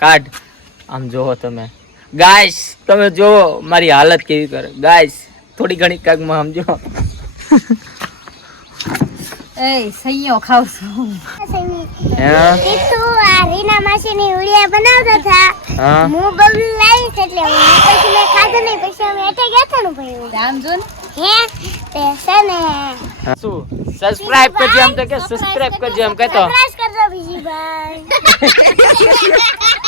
કાઢ. આમ જોવો તમે. ગાઈસ તમે જો મારી હાલત કેવી કરે. ગાઈસ થોડી ઘણી કાંઈકમાં સમજો. એ સૈયો ખાવ છું. એ તો આ રીના માસીની ઉડિયા બનાવતા હતા. હા? હું બબલું લાવી એટલે હું પછી મેં ખાધું નહીં. પછી અમે એટે ગયા હતા ને ભાઈ. આમ જો ને. હે? તે છે ને. શું? સબસ્ક્રાઇબ કરજો એમ તો કે સબસ્ક્રાઇબ કરજો એમ કહેતો. સબસ્ક્રાઇબ કરજો બીજી ભાઈ.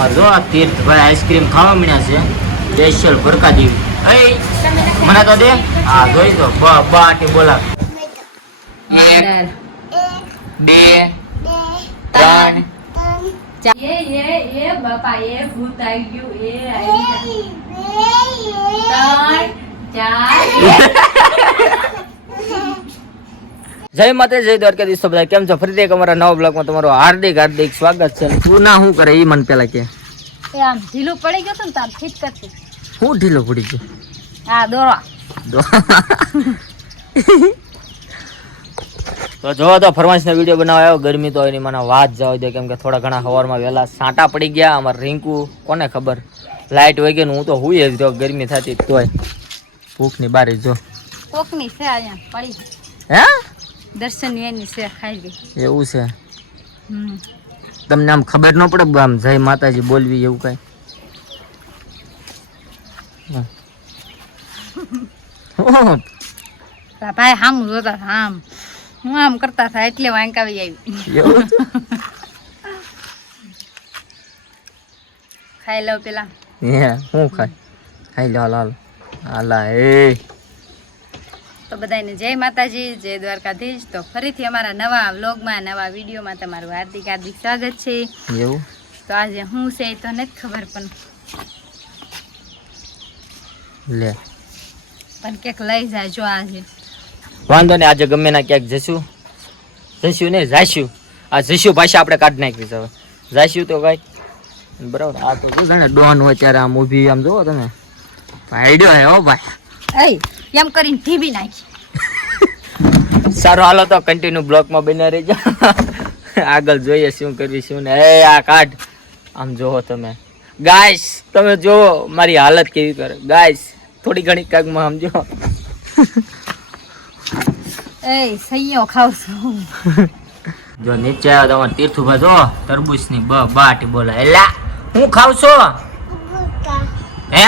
અમાર જો આ તીર્થભાઈ આઈસ્ક્રીમ ખાવા મળ્યા છે સ્પેશિયલ ભરકા દેવી. મને તો દે. હા જોઈ તો બ બોલા. એક બે ત્રણ. એ એ એ બાપા એ ભૂત આવી ગયું. એ આવી ત્રણ ચાર. જય માતા જય દ્વારકાધીશ બધા કેમ છો? ફરી એક અમારા નવા બ્લોગમાં તમારું હાર્દિક હાર્દિક સ્વાગત છે. તું ના શું કરે એ મને પેલા કે. એ આમ ઢીલું પડી ગયું ને તાર ઠીક કરતી. હું ઢીલો પડી ગયો? હા દોરા. તો જો તો ફરમાઈશનો વીડિયો બનાવવા આવ્યો. ગરમી તો એની મને વાત જવા દે કેમ કે થોડા ઘણા સવારમાં વહેલા સાંટા પડી ગયા. અમારે રિંકુ કોને ખબર? લાઇટ વહી ગઈ હું તો હુંય જ જો ગરમી થતી તોય. ભૂખની બારી જો. કોકની છે અહીંયા પડી હે? દર્શન એની છે ખાઈ એવું છે? તમને આમ ખબર ન પડે આમ જય માતાજી બોલવી એવું કઈ? ભાઈ હામ જોતા હતા, આમ. હું આમ કરતા હતા એટલે વાંકાવી આવી? ખાઈ લઉં પેલા. હે હું ખાઈ? ખાઈ લો હાલ હાલ. હાલા એ. તો બધાને જય માતાજી જય દ્વારકાધીશ. તો ફરીથી અમારા નવા વ્લોગમાં નવા વિડીયોમાં તમારું હાર્દિક હાર્દિક સ્વાગત છે. એવું? તો આજે હું છે તો નથી ખબર પણ લે. પણ ક્યાંક લઈ જાજો આજે. વાંધો નહીં આજે ગમે ના ક્યાંક જશું. જશું ને જાશું. આ જશું ભાષા આપણે કાઢી નાખી હવે. જાશું તો કઈ બરાબર આ તો જો જાણે ડોન હોય ત્યારે આમ ઊભી આમ જોવો તમે. આઈડિયો હે હો ભાઈ. એમ કરીને ભીબી નાખી. સારું હાલો તો કન્ટિન્યુ બ્લોકમાં બને રહેજો. આગળ જોઈએ શું કરવી શું ને એ આ કાઢ. આમ જોવો તમે. ગાઈસ તમે જોવો મારી હાલત કેવી કરે. ગાઈસ થોડી ઘણી કાંઈકમાં સમજો એ સૈયો ખાવ છું. જો નીચે આવ્યો તો અમારે તીર્થુભાઈ જો તરબૂચની બ બાટી બોલા એલા હું ખાવ છું? હે?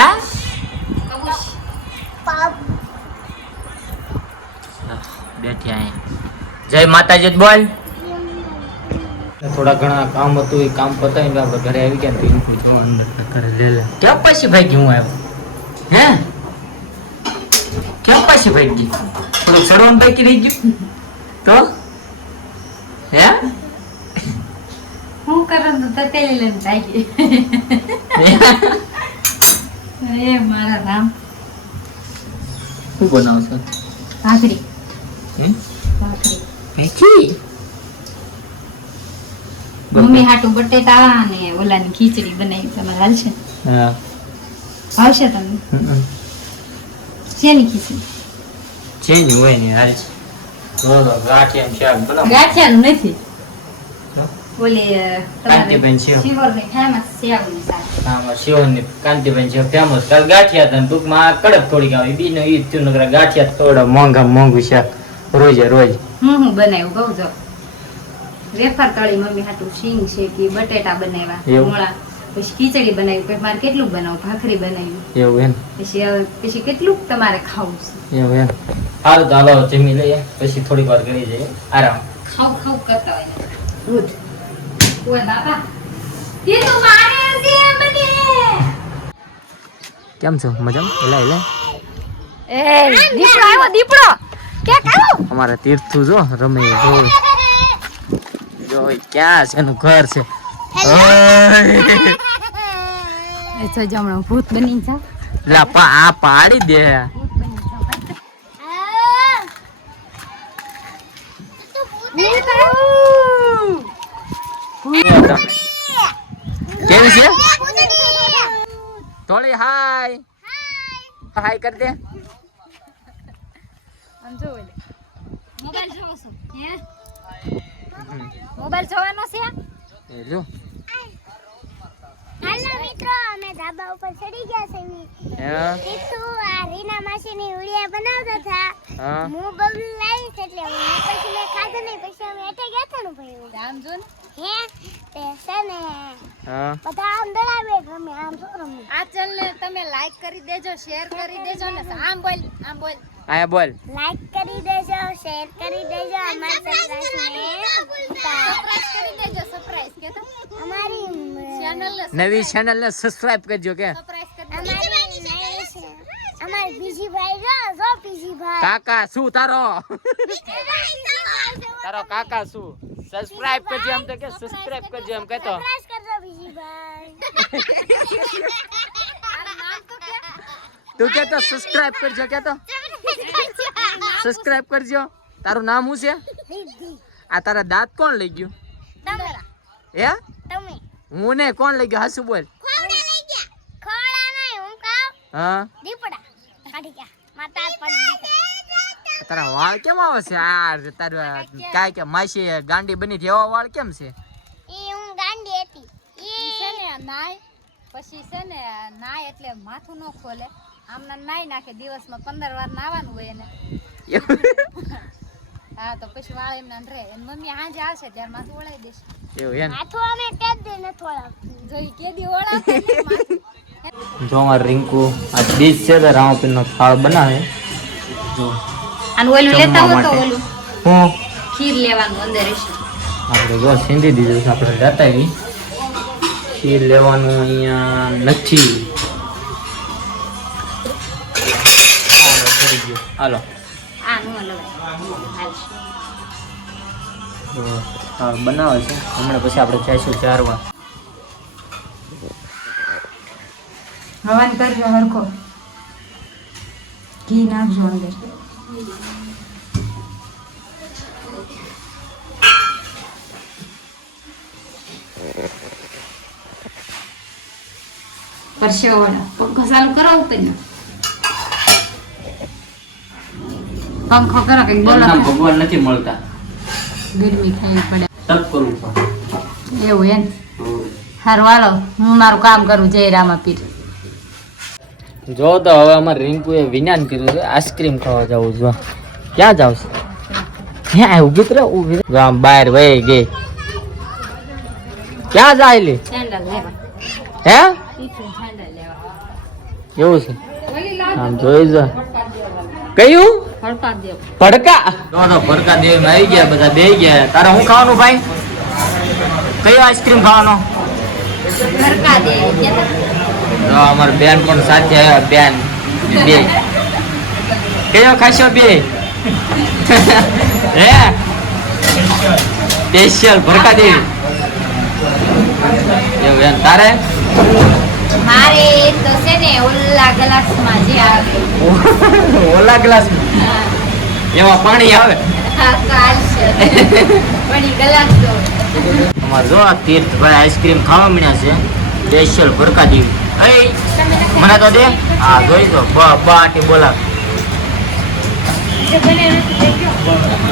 બેઠી જય માતાજી બોલ. થોડા ઘણા કામ હતું એ કામ પતાવીને આપણે ઘરે આવી ગયા ને પિંકુ જો અંદર ઘરે લે ક્યાં પછી ભાઈ હું આવ્યો? હે? કેમ પછી ભાઈ ગઈ થોડુંક સડવાનું બાકી રહી ગયું? તો? હે? હું કરું તો તપેલી લઈને ભાગી. એ મારા રામ. શું બનાવશો? ભાખરી. ભાખરી મમ્મી હાટું બટેટા અને ઓલાની ખીચડી બનાવી તમારે હાલશે. હા. ભાવશે તમને. શેની ખીચડી? છે હોય ને હાલ. છે ગાંઠિયા ગાંઠિયાનું નથી ગાંઠિયા મોંઘા મોંઘું શાક. રોજે રોજ હું હું બનાવ્યું કહું જો વેફર તળી મમ્મી હાટું શીંગ છે કે બટેટા બનાવ્યા મોળા. પછી ખીચડી બનાવી પછી મારે કેટલું બનાવું? ભાખરી બનાવી. એવું એમ? પછી પછી કેટલું તમારે ખાવું છે? એવું એમ? સારું તો હાલો જમી લઈએ પછી થોડી વાર કરી જઈએ. આરામ. ખાવ ખાવ કરતા હોય દૂધ ઓ બાપા. એ તો મારે છે મને. કેમ છો? મજામાં? એલા એલા? એ દીપડો આવ્યો દીપડો. અમારા તીર્થુ જો રમે જો જો ક્યાં છે એનું ઘર છે! એ તો ભૂત બની જા લા પા આ પાડી દે. કેવી છે? થોડી હાય. હાય કરી દે. જો ઓલે મોબાઈલ જોવો છો હે? મોબાઈલ જોવાનો છે? એ લ્યો હાલો મિત્રો અમે ધાબા ઉપર ચડી ગયા છે. ની. હે. તીતુ આ રીના માસીની ઉડિયા બનાવતા હતા. હા? હું બબલું લાવીશ એટલે હું પછી મેં ખાધું નહીં પછી અમે હેઠે ગયા હતા ને ભાઈ. આમ જો ને. હે? તે છે ને હા? બધા આમ દડાવે ગમે આમ શું રમે. આ ચેનલને તમે લાઈક કરી દેજો શેર કરી દેજો ને. આમ બોલ આમ બોલ. આયા બોલ. લાઈક કરી દેજો શેર કરી દેજો અમારી સબસ્ક્રાઇબ કરી દેજો સરપ્રાઈઝ કે તો અમારી ચેનલ નવી ચેનલ ને સબસ્ક્રાઇબ કરજો કે. સરપ્રાઈઝ કરી અમારી બીજી ભાઈ કાકા શું તારો? તારો કાકા શું? સબસ્ક્રાઇબ કરજો એમ તો કે સબસ્ક્રાઇબ કરજો એમ કહેતો. સરપ્રાઈઝ કરજો બીજી ભાઈ તારું નામ તો કે તું કે તો સબસ્ક્રાઇબ કરજો કે તો સબસ્ક્રાઇબ કરજો. તારું નામ શું છે? આ તારા દાંત કોણ લઈ ગયું? તમે. હે? હું ને કોણ લઈ ગયો? હાસુ બોલ. ખોડા લઈ ગયા. ખોડા નહીં હું કહું. હા. દીપડા. કાઢી ગયા. તારા વાળ કેમ આવે છે? આ તારું કાય? કે માસી ગાંડી બની છે એવા વાળ કેમ છે? એ હું ગાંડી હતી. એ છે ને નાય પછી છે ને નાય એટલે માથું ન ખોલે. આમના નાય નાખે દિવસમાં પંદર વાર નાવાનું હોય એને. હા તો પછી વાળ એમને રહે. એની મમ્મી હાજે આવશે ત્યારે માથું ઓળાઈ દેશે. એવું એમ? માથું અમે કે દે ન થોડા જોઈ કે કેદી ઓળાવશે ને માથું. જો અમારે રિંકુ આ ડીશ છે તો રામપીરનો થાળ બનાવે. જો. અને ઓલું લેતા હો તો ઓલું હું? ખીર લેવાનું અંદર આપણે જો સિંધી દીધું છે આપણે લેતા ખીર લેવાનું અહીંયા નથી. હાલો બનાવે છે. હમણાં પછી આપણે જઈશું ચારવા હવાન કરજો હરખો. ઘી નાખજો અંદર. પરસેવો વાળા પંખો ચાલુ કરો ઉપર પંખો કરો કઈ બોલો. ભગવાન નથી મળતા. ગરમી ખાઈ પડે. તપ કરવું પડે. એવું એમ? હારું હાલો. હું મારું કામ કરું જય રામાપીર. જો તો હવે અમારે રિંકુએ વિજ્ઞાન કર્યું છે આઈસ્ક્રીમ ખાવા જવું જો ક્યાં જાવ છે? હે ઊભી તો રહે, ઊભી રહે. જો આમ બહાર વહી ગઈ. ક્યાં જાય લે? હે? એવું છે? આમ જોઈ જો. કયું? ભડકા તો ભડકા? દેવ આવી ગયા બધા બે ગયા. તારે શું ખાવાનું ભાઈ? કયો આઈસ્ક્રીમ ખાવાનો? ભડકા દેવ જો અમાર બેન પણ સાથે આવ્યા બેન બે. કયો ખાશો બે? હે? સ્પેશિયલ ભરકા દેવી એવું બેન તારે? મારે તો છે ને ઓલા ગ્લાસમાં જે આવે. ઓલા ગ્લાસ એમાં પાણી આવે? અમારે તો. જો તીર્થભાઈ આઈસ્ક્રીમ ખાવા મળ્યા છે. સ્પેશિયલ ભરકા દેવી મને તો દે. હા જોઈ તો બ બ આંટી બોલા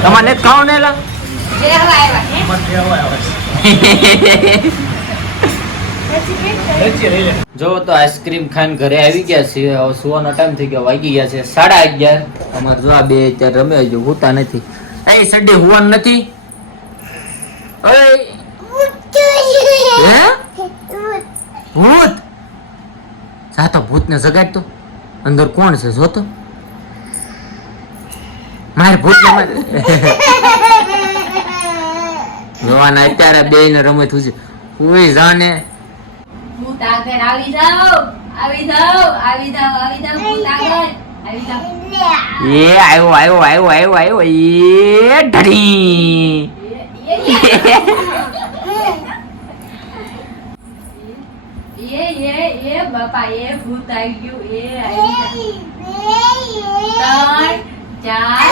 તમારે ખાવ ને એલા? જે તો આઈસ્ક્રીમ ખાઈને ઘરે આવી ગયા છે હવે સુવાનો ટાઈમ થઈ ગયો વાગી ગયા છે સાડા અગિયાર. અમારે જો આ બે અત્યારે રમે જો હોતા નથી. એ સડે હુવાન નથી? ભૂત? જા તો ભૂતને જગાડતો. અંદર કોણ છે જોતો? મારે માર. ભૂતને જોવાના અત્યારે બે ને રમે થયું છે કોઈ જાણે. હું આગળ આવી જાઓ આવી જાઓ આવી જાઓ આવી જાઓ હું આગળ આવી જાઓ એ આવ્યો આવ્યો આવ્યો આવ્યો આવ્યો એ ઢળી. એ એ એ બાપા એ ભૂત આવી ગયું એ આવી ત્રણ ચાર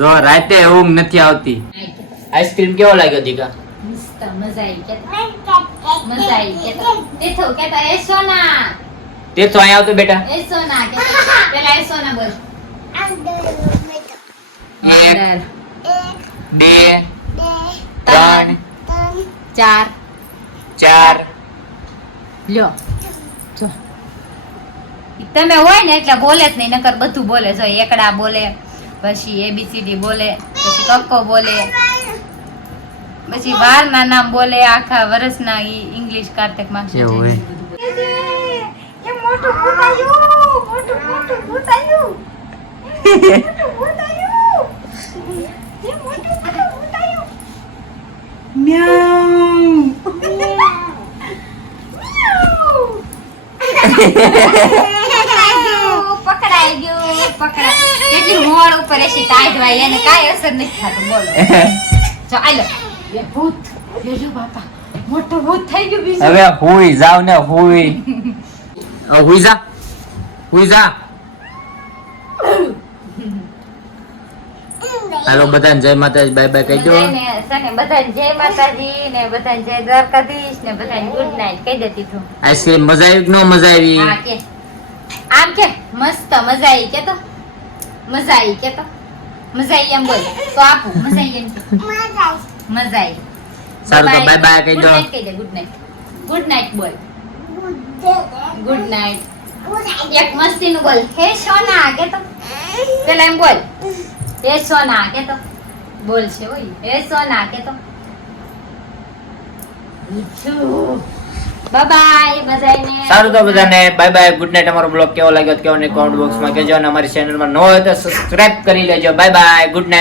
જો રાતે ઊંઘ નથી આવતી. આઈસ્ક્રીમ કેવો લાગ્યો દીકા? મસ્ત મજા આવી કે મજા આવી કેતા દેખો કેતા એ સોના. તે તો અહીં આવતો બેટા. એ સોના કે પેલા એ સોના બોલ. એક બે ત્રણ ચાર. ચાર. લ્યો. જો. તમે હોય ને એટલે બોલે જ નહીં નકર બધું બોલે. જો એકડા બોલે પછી એબીસીડી બોલે પછી કક્કો બોલે પછી વારના નામ બોલે આખા વર્ષના ઈ ઇંગ્લિશ કાર્તિકમાં એવું હોય. મોટું ભૂતાયું મોટું મોટું ભૂતાયું મોટું ભૂતાયું એ મોટું મોટું ભૂતાયું મ્યાઉ પકડાઈ ગયું પકડાઈ કેટલી મોડ ઉપર એસી ટાઈટ વાય એને કાંઈ અસર નથી થતું બોલો જો આલો એ ભૂત લે બાપા મોટું ભૂત થઈ ગયું બીજું હવે હુઈ જાવ ને હુઈ. હુઈ જા. હુઈ જા. હાલો બધાને જય માતાજી બાય બાય કહી દો બધાને સને બધાને જય માતાજી ને બધાને જય દ્વારકાધીશ ને બધાને ગુડ નાઈટ કહી દેતી તું આઈસ્ક્રીમ મજા આવી કે ન મજા આવી હા કે આમ કે મસ્ત મજા આવી કે તો મજા આવી કે તો મજા આવી એમ બોલ તો આપું મજા આવી એમ કે. મજા મજા આવી સારું તો બાય બાય કહી ગુડ દો નાઈટ કહી દે ગુડ નાઈટ ગુડ નાઈટ બોલ ગુડ નાઈટ એક મસ્તી નું બોલ હે સોના કે તો પેલા એમ બોલ હે સોના કે તો. બોલ છે ઓય. હે સોના કે તો. બાય બાય સારું તો બધાને. બાય બાય ગુડ નાઇટ અમારો બ્લોગ કેવો લાગ્યો કેવો ને કોમેન્ટ બોક્સમાં કહેજો અને અમારી ચેનલમાં ન હોય તો સબસ્ક્રાઇબ કરી લેજો. By bye good night